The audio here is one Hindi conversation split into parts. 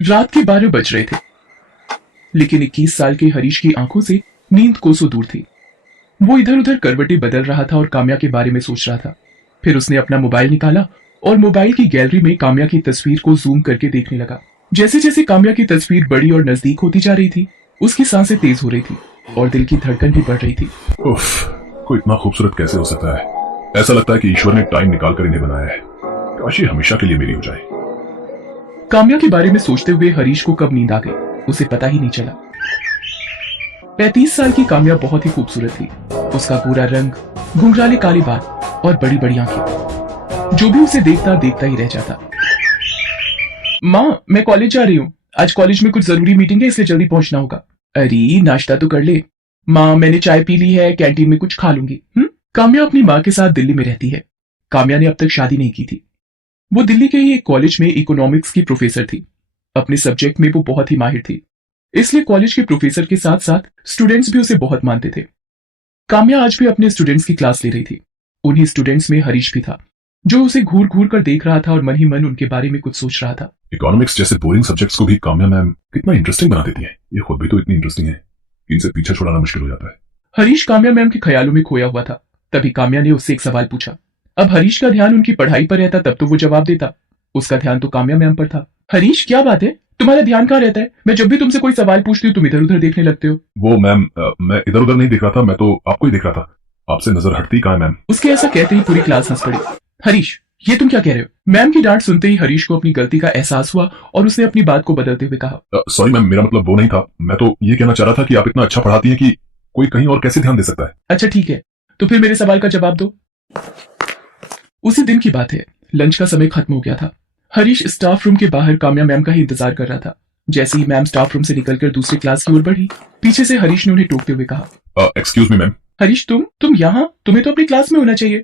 रात के 12 बज रहे थे, लेकिन 21 साल के हरीश की आंखों से नींद कोसों दूर थी। वो इधर उधर करवटें बदल रहा था और काम्या के बारे में सोच रहा था। फिर उसने अपना मोबाइल निकाला और मोबाइल की गैलरी में काम्या की तस्वीर को जूम करके देखने लगा। जैसे जैसे काम्या की तस्वीर बड़ी और नजदीक होती जा रही थी, उसकी सांसें तेज हो रही थी और दिल की धड़कन भी बढ़ रही थी। उफ, कोई इतना खूबसूरत कैसे हो सकता है। ऐसा लगता है कि ईश्वर ने टाइम निकाल कर इन्हें बनाया है। काश ये हमेशा के लिए मेरी हो जाए। काम्या के बारे में सोचते हुए हरीश को कब नींद आ गई उसे पता ही नहीं चला। 35 साल की काम्या बहुत ही खूबसूरत थी। उसका गोरा रंग, घुंघराले काले बाल और बड़ी बड़ी आंखें, जो भी उसे देखता देखता ही रह जाता। माँ, मैं कॉलेज जा रही हूँ। आज कॉलेज में कुछ जरूरी मीटिंग है, इसलिए जल्दी पहुंचना होगा। अरे नाश्ता तो कर ले। माँ, मैंने चाय पी ली है, कैंटीन में कुछ खा लूंगी। काम्या अपनी माँ के साथ दिल्ली में रहती है। काम्या ने अब तक शादी नहीं की थी। वो दिल्ली के ही एक कॉलेज में इकोनॉमिक्स की प्रोफेसर थी। अपने सब्जेक्ट में वो बहुत ही माहिर थी, इसलिए कॉलेज के प्रोफेसर के साथ साथ स्टूडेंट्स भी उसे बहुत मानते थे। काम्या आज भी अपने स्टूडेंट्स की क्लास ले रही थी। उन्हीं स्टूडेंट्स में हरीश भी था, जो उसे घूर घूर कर देख रहा था और मन ही मन उनके बारे में कुछ सोच रहा था। इकोनॉमिक्स जैसे बोरिंग सब्जेक्ट्स को भी काम्या मैम कितना इंटरेस्टिंग बना देती है। ये खुद भी तो इतनी इंटरेस्टिंग है कि इनसे पीछे छुड़ाना मुश्किल हो जाता है। हरीश काम्या मैम के ख्यालों में खोया हुआ था। तभी काम्या ने उससे एक सवाल पूछा। अब हरीश का ध्यान उनकी पढ़ाई पर रहता तब तो वो जवाब देता। उसका ध्यान तो काम्या मैम पर था। हरीश, क्या बात है? तुम्हारा ध्यान कहाँ रहता है? मैं जब भी तुमसे कोई सवाल पूछती हूँ तुम इधर उधर देखने लगते हो। वो मैम, मैं इधर उधर नहीं देख रहा था, मैं तो आपको ही देख रहा था। आपसे नजर हटती कहाँ है मैम? उसके ऐसा कहते ही पूरी क्लास हंस पड़ी। हरीश, ये तुम क्या कह रहे हो? मैम की डांट सुनते ही हरीश को अपनी गलती का एहसास हुआ और उसने अपनी बात को बदलते हुए कहा, सॉरी मैम, मेरा मतलब वो नहीं था। मैं तो ये कहना चाह रहा था कि आप इतना अच्छा पढ़ाती हैं कि कोई कहीं और कैसे ध्यान दे सकता है। अच्छा ठीक है, तो फिर मेरे सवाल का जवाब दो। उसी दिन की बात है, लंच का समय खत्म हो गया था। हरीश स्टाफ रूम के बाहर काम्या मैम का ही इंतजार कर रहा था। जैसे ही मैम स्टाफ रूम से निकलकर दूसरी क्लास की ओर बढ़ी, पीछे से हरीश ने उन्हें टोकते हुए कहा, एक्सक्यूज मी मैम। हरीश, तुम यहाँ? तुम्हें तो अपनी क्लास में होना चाहिए।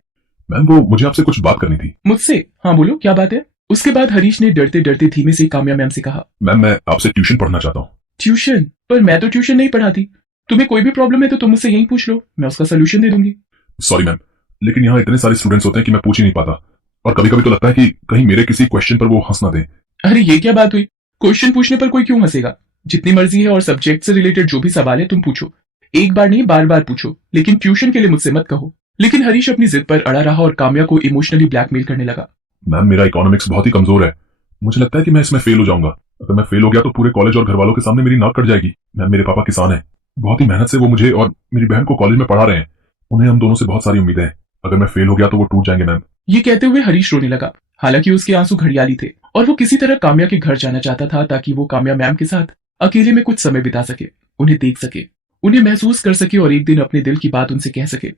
मैम, वो मुझे आपसे कुछ बात करनी थी। मुझसे? हाँ बोलो, क्या बात है? उसके बाद हरीश ने डरते डरते धीमे से काम्या मैम से कहा, मैम, मैं आपसे ट्यूशन पढ़ना चाहता हूँ। ट्यूशन? पर मैं तो ट्यूशन नहीं पढ़ाती। तुम्हें कोई भी प्रॉब्लम है तो तुम मुझसे यहीं पूछ लो, मैं उसका सोल्यूशन दे दूंगी। सॉरी मैम, लेकिन यहाँ इतने सारे स्टूडेंट्स होते हैं कि मैं पूछ ही नहीं पाता, और कभी कभी तो लगता है कि कहीं मेरे किसी क्वेश्चन पर वो हंस ना दें। अरे ये क्या बात हुई? क्वेश्चन पूछने पर कोई क्यों हंसेगा? जितनी मर्जी है, और सब्जेक्ट से रिलेटेड जो भी सवाल है तुम पूछो। एक बार नहीं, बार बार पूछो, लेकिन ट्यूशन के लिए मुझसे मत कहो। लेकिन हरीश अपनी जिद पर अड़ा रहा और काम्या को इमोशनली ब्लैकमेल करने लगा। मैम, मेरा इकोनॉमिक्स बहुत ही कमजोर है। मुझे लगता है कि मैं इसमें फेल हो जाऊंगा। अगर मैं फेल हो गया तो पूरे कॉलेज और घर वालों के सामने मेरी नाक कट जाएगी। मैम, मेरे पापा किसान हैं। बहुत ही मेहनत से वो मुझे और मेरी बहन को कॉलेज में पढ़ा रहे हैं। उन्हें हम दोनों से बहुत सारी उम्मीदें हैं। अगर मैं फेल हो गया तो वो टूट जाएंगे मैम। ये कहते हुए हरीश रोने लगा। हालांकि उसके आंसू घड़ियाली थे और वो किसी तरह काम्या के घर जाना चाहता था, ताकि वो काम्या मैम के साथ अकेले में कुछ समय बिता सके, उन्हें देख सके, उन्हें महसूस कर सके और एक दिन अपने दिल की बात उनसे कह सके।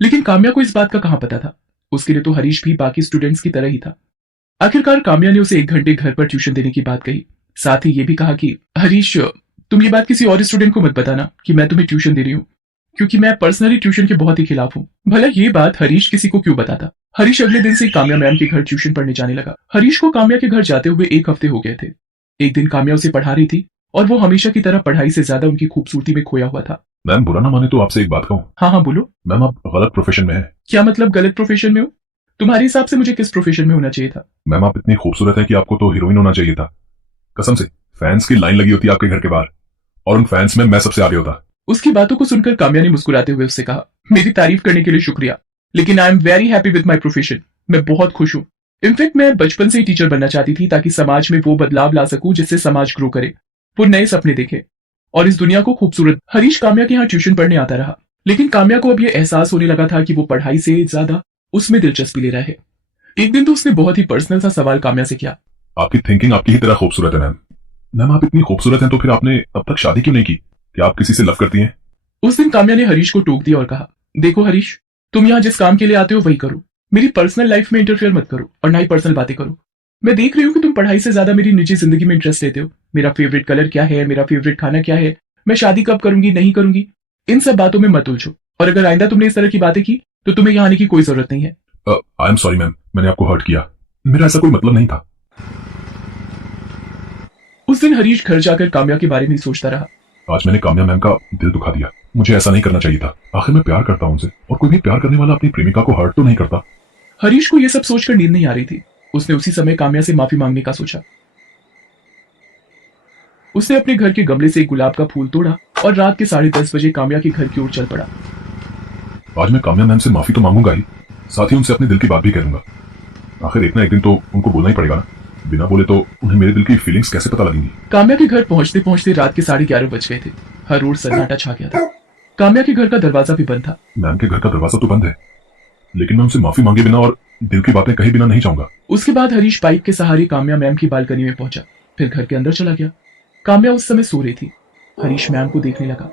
लेकिन काम्या को इस बात का कहां पता था। उसके लिए तो हरीश भी बाकी स्टूडेंट्स की तरह ही था। आखिरकार काम्या ने उसे 1 घंटे घर पर ट्यूशन देने की बात कही। साथ ही ये भी कहा कि हरीश, तुम ये बात किसी और स्टूडेंट को मत बताना कि मैं तुम्हें ट्यूशन दे रही हूँ, क्योंकि मैं पर्सनली ट्यूशन के बहुत ही खिलाफ हूँ। भला ये बात हरीश किसी को क्यों बताता। हरीश अगले दिन से काम्या मैम के घर ट्यूशन पढ़ने जाने लगा। हरीश को काम्या के घर जाते हुए 1 हफ्ते हो गए थे। एक दिन काम्या उसे पढ़ा रही थी और वो हमेशा की तरह पढ़ाई से ज्यादा उनकी खूबसूरती में खोया हुआ था। मैम, बुरा ना माने तो आपसे एक बात कहूँ? हाँ हाँ बोलो। मैम, आप गलत प्रोफेशन में है। क्या मतलब गलत प्रोफेशन में हो? तुम्हारे हिसाब से मुझे किस प्रोफेशन में होना चाहिए था? मैम, आप इतनी खूबसूरत है कि आपको तो हीरोइन होना चाहिए था। कसम से, फैंस की लाइन लगी होती है आपके घर के बाहर, और उन फैंस में मैं सबसे आगे होता। उसकी बातों को सुनकर काम्या ने मुस्कुराते हुए उससे कहा, मेरी तारीफ करने के लिए शुक्रिया, लेकिन I am very happy with my profession. मैं बहुत खुश हूँ। इनफैक्ट मैं बचपन से ही टीचर बनना चाहती थी, ताकि समाज में वो बदलाव ला सकूं जिससे समाज ग्रो करे, वो नए सपने देखे और इस दुनिया को खूबसूरत। हरीश काम्या के यहाँ ट्यूशन पढ़ने आता रहा, लेकिन काम्या को अब यह एहसास होने लगा था कि वो पढ़ाई से ज्यादा उसमें दिलचस्पी ले रहा है। एक दिन तो उसने बहुत ही पर्सनल सा सवाल काम्या से किया, आपकी थिंकिंग आपकी ही तरह खूबसूरत है मैम। मैम, आप इतनी खूबसूरत हैं तो फिर आपने अब तक शादी क्यों नहीं की? क्या आप किसी से लव करती हैं? उस दिन काम्या ने हरीश को टोक दिया और कहा, देखो हरीश, तुम यहाँ जिस काम के लिए आते हो वही करो, मेरी पर्सनल लाइफ में इंटरफेयर मत करो और ना ही पर्सनल बातें करो। मैं देख रही हूँ कि तुम पढ़ाई से ज्यादा मेरी निजी जिंदगी में इंटरेस्ट लेते हो। मेरा फेवरेट कलर क्या है, मेरा फेवरेट खाना क्या है, मैं शादी कब करूंगी नहीं करूंगी, इन सब बातों में मत उलझो। और अगर आइंदा तुमने इस तरह की बातें की तो तुम्हें यहाँ आने की कोई जरूरत नहीं है। आई एम सॉरी मैम, मैंने आपको हर्ट किया। मेरा ऐसा कोई मतलब नहीं था। उस दिन हरीश घर जाकर काम्या के बारे में सोचता रहा। आज मैंने काम्या मैम का दिल दुखा दिया। मुझे ऐसा नहीं करना चाहिए था। आखिर मैं प्यार करता हूँ उनसे, और कोई भी प्यार करने वाला अपनी प्रेमिका को हर्ट तो नहीं करता। हरीश को यह सब सोचकर नींद नहीं आ रही थी। उसने उसी समय काम्या से माफी मांगने का सोचा। उसने अपने घर के गमले से एक गुलाब का फूल तोड़ा और रात के 10:30 बजे काम्या के घर की ओर चल पड़ा। आज मैं काम्या मैम से माफी तो मांगूंगा ही, साथ ही उनसे अपने दिल की बात भी कह दूंगा। आखिर एक ना एक दिन तो उनको बोलना ही पड़ेगा ना। बिना बोले तो उन्हें मेरे दिल की फीलिंग्स कैसे पता लगेंगी। काम्या के घर पहुंचते पहुंचते रात के 11:30 बज गए थे। हर ओर सन्नाटा छा गया था। काम्या के घर का दरवाजा भी बंद था। मैम के घर का दरवाजा तो बंद है, लेकिन मैं उनसे माफी मांगे बिना और दिल की बातें कहे बिना नहीं जाऊंगा। उसके बाद हरीश पाइप के सहारे काम्या मैम की बालकनी में पहुंचा, फिर घर के अंदर चला गया। काम्या उस समय सो रही थी। हरीश मैम को देखने लगा।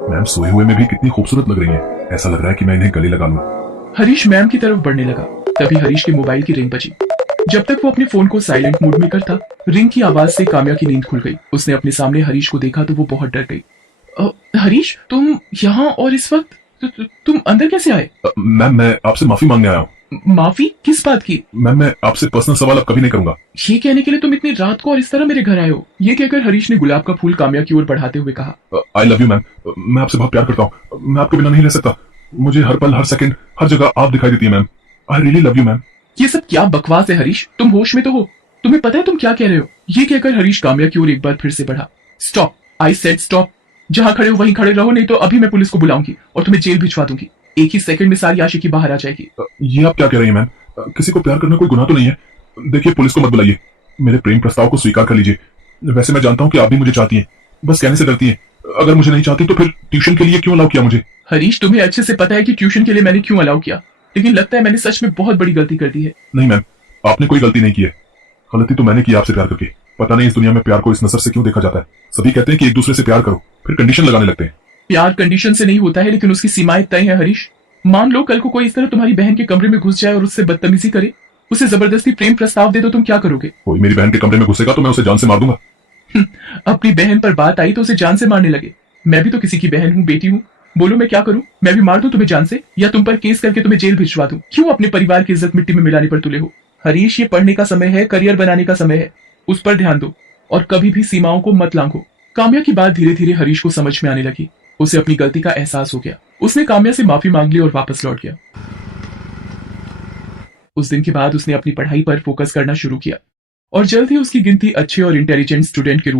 मैम सोए हुए में भी कितनी खूबसूरत लग रही है, ऐसा लग रहा है कि मैं इन्हें गले लगा लूं। हरीश मैम की तरफ बढ़ने लगा। तभी हरीश के मोबाइल की रिंग बजी। जब तक वो अपने फोन को साइलेंट मोड में करता, रिंग की आवाज से काम्या की नींद खुल गई। उसने अपने सामने हरीश को देखा तो वो बहुत डर गई। हरीश, तुम यहाँ और इस वक्त तुम अंदर कैसे आए? मैम मैं आपसे माफी मांगने आया हूँ। माफी किस बात की? मैम मैं आपसे पर्सनल सवाल अब कभी नहीं करूंगा। ये कहने के लिए तुम इतनी रात को और इस तरह मेरे घर आए हो? ये कहकर हरीश ने गुलाब का फूल काम्या की ओर बढ़ाते हुए कहा। आई लव यू मैम, मैं आपसे बहुत प्यार करता हूँ। मैं आपके बिना नहीं रह सकता। मुझे हर पल, हर सेकंड, हर जगह आप दिखाई देती है ma'am. I really love you ma'am. ये सब क्या बकवास है हरीश? तुम होश में तो हो? तुम्हें पता है तुम क्या कह रहे हो? ये कहकर हरीश काम्या की ओर एक बार फिर से बढ़ा। Stop, I said stop. जहां खड़े हो वहीं खड़े रहो, नहीं तो अभी मैं पुलिस को बुलाऊंगी और तुम्हें जेल भिजवा दूंगी। एक ही सेकंड में सारी आशिकी बाहर आ जाएगी। ये आप क्या कह रही हैं मैम? किसी को प्यार करना कोई गुनाह तो नहीं है। देखिए, पुलिस को मत बुलाइए, मेरे प्रेम प्रस्ताव को स्वीकार कर लीजिए। वैसे मैं जानता हूँ कि आप भी मुझे चाहती हैं, बस कहने से डरती हैं। अगर मुझे नहीं चाहती तो फिर ट्यूशन के लिए क्यों अलाउ किया मुझे? हरीश, तुम्हें अच्छे से पता है कि ट्यूशन के लिए मैंने क्यों अलाउ किया, लेकिन लगता है मैंने सच में बहुत बड़ी गलती कर दी है। नहीं मैम, आपने कोई गलती नहीं की है। गलती तो मैंने की आपसे प्यार करके। पता नहीं इस दुनिया में प्यार को इस नजर से क्यों देखा जाता है। सभी कहते हैं कि एक दूसरे से प्यार करो, फिर कंडीशन लगाने लगते हैं। प्यार कंडीशन से नहीं होता है, लेकिन उसकी सीमाएं तय है हरीश। मान लो कल को कोई इस तरह तुम्हारी बहन के कमरे में घुस जाए और उससे बदतमीजी करे, उसे जबरदस्ती प्रेम प्रस्ताव दे, तो तुम क्या करोगे? कोई मेरी बहन के कमरे में घुसेगा तो मैं उसे जान से मार दूंगा। अपनी बहन पर बात आई तो उसे जान से मारने लगे। मैं भी तो किसी की बहन हूँ, बेटी हूँ। बोलो मैं क्या करूँ? मैं भी मार दूं तुम्हें जान से, या तुम पर केस करके तुम्हें जेल भिजवा दूं? क्यों अपने परिवार की इज्जत मिट्टी में मिलाने पर तुले हो? हरीश, ये पढ़ने का समय है, करियर बनाने का समय है। उस पर ध्यान दो और कभी भी सीमाओं को मत लांघो। काम्या की बात धीरे धीरे हरीश को समझ में आने लगी। उसे अपनी गलती का एहसास हो गया। उसने काम्या से माफी मांग ली और वापस लौट गया। उस दिन के बाद उसने अपनी पढ़ाई पर फोकस करना शुरू किया और जल्द ही उसकी गिनती अच्छे और इंटेलिजेंट स्टूडेंट के रूप